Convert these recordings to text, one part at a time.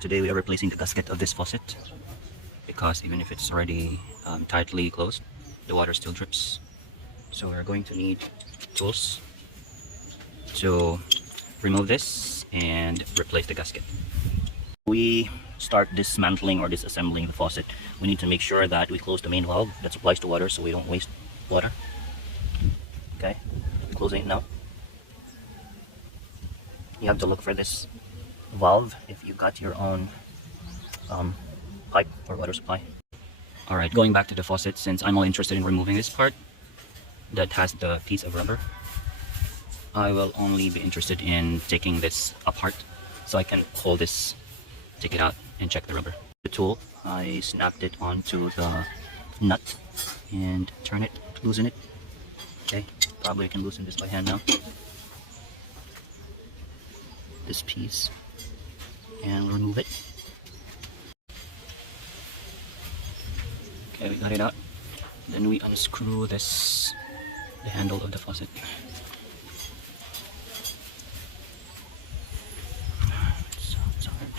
Today we are replacing the gasket of this faucet because even if it's already tightly closed, the water still drips. So we're going to need tools to remove this and replace the gasket. We start dismantling or disassembling the faucet. We need to make sure that we close the main valve that supplies the water so we don't waste water. Okay, closing it now. You have to look for this valve if you got your own pipe or water supply. Alright, going back to the faucet, since I'm only interested in removing this part that has the piece of rubber, I will only be interested in taking this apart so I can hold this, take it out and check the rubber. The tool, I snapped it onto the nut and turn it, loosen it. Okay, probably I can loosen this by hand now. This piece, and remove it. Okay, we got it out. Then we unscrew the handle of the faucet. It's hard.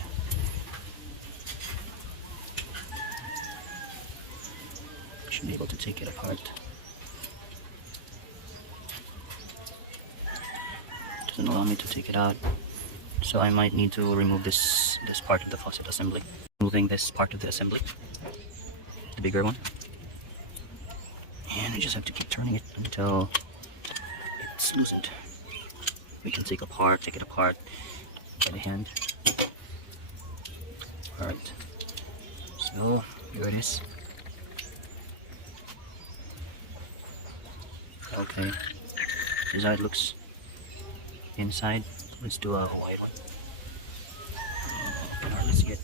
Should be able to take it apart. Doesn't allow me to take it out, so I might need to remove this part of the faucet assembly. Moving this part of the assembly, the bigger one, and we just have to keep turning it until it's loosened. We can take it apart by the hand. Alright, so here it is. Okay, this is how it looks inside. Let's do a wide one. Can hardly see it.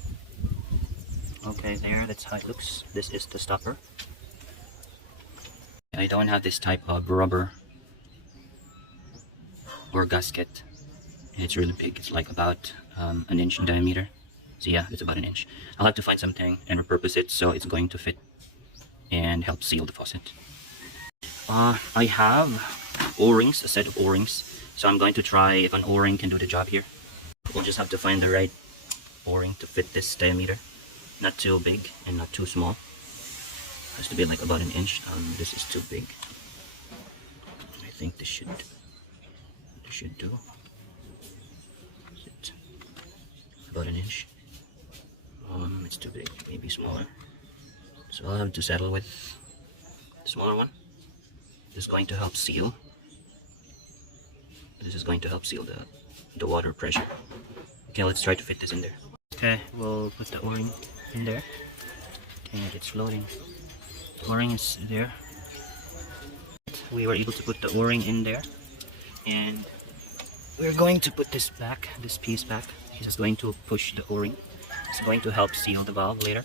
Okay, there, that's how it looks. This is the stopper. I don't have this type of rubber or gasket. It's really big. It's like about an inch in diameter. So yeah, it's about an inch. I'll have to find something and repurpose it so it's going to fit and help seal the faucet. I have O-rings, a set of O-rings. So I'm going to try if an O-ring can do the job here. We'll just have to find the right O-ring to fit this diameter. Not too big and not too small. Has to be like about an inch. This is too big. I think this should do. Is it about an inch? It's too big. Maybe smaller. So I'll have to settle with the smaller one. This is going to help seal. This is going to help seal the water pressure. Okay, let's try to fit this in there. Okay, we'll put the O-ring in there. And it's floating. The O-ring is there. We were able to put the O-ring in there. And we're going to put this piece back. It's just going to push the O-ring. It's going to help seal the valve later.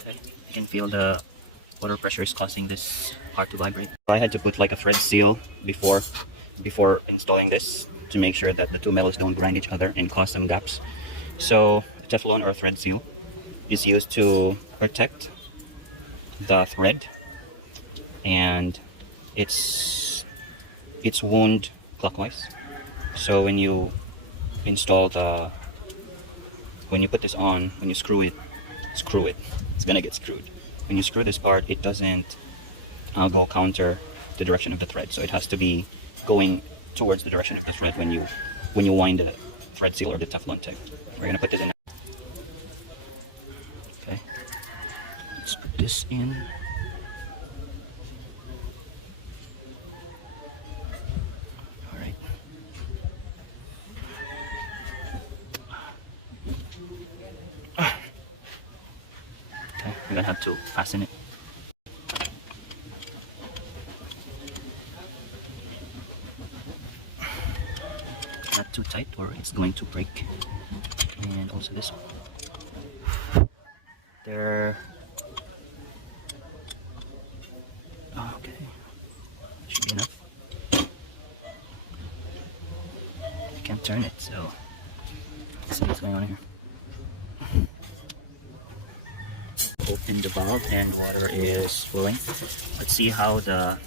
Okay, you can feel the water pressure is causing this part to vibrate. I had to put like a thread seal before installing this to make sure that the two metals don't grind each other and cause some gaps. So Teflon or thread seal is used to protect the thread, and it's wound clockwise. So when you install when you put this on, when you screw it, it's gonna get screwed. When you screw this part, it doesn't go counter the direction of the thread, so it has to be going towards the direction of the thread when you wind the thread seal or the Teflon tape. We're gonna put this in. Okay, let's put this in. All right. Okay, we're gonna have to fasten it. Not too tight or it's going to break. And also this one. There. Oh, okay. Should be enough. I can't turn it, so let's see what's going on here. Open the valve and water is flowing. Let's see how the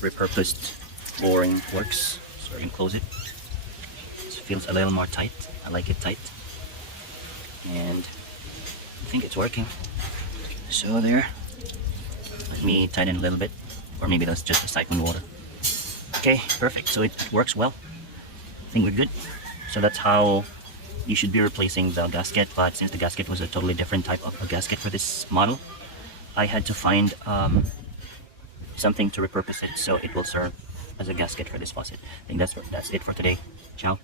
repurposed O-ring works. So we can close it. It feels a little more tight. I like it tight. and I think it's working. So there, let me tighten a little bit, or maybe that's just the siphon water. Okay, perfect. So it works well. I think we're good. So that's how you should be replacing the gasket. But since the gasket was a totally different type of a gasket for this model, I had to find something to repurpose it so it will serve as a gasket for this faucet. I think that's it for today. Ciao.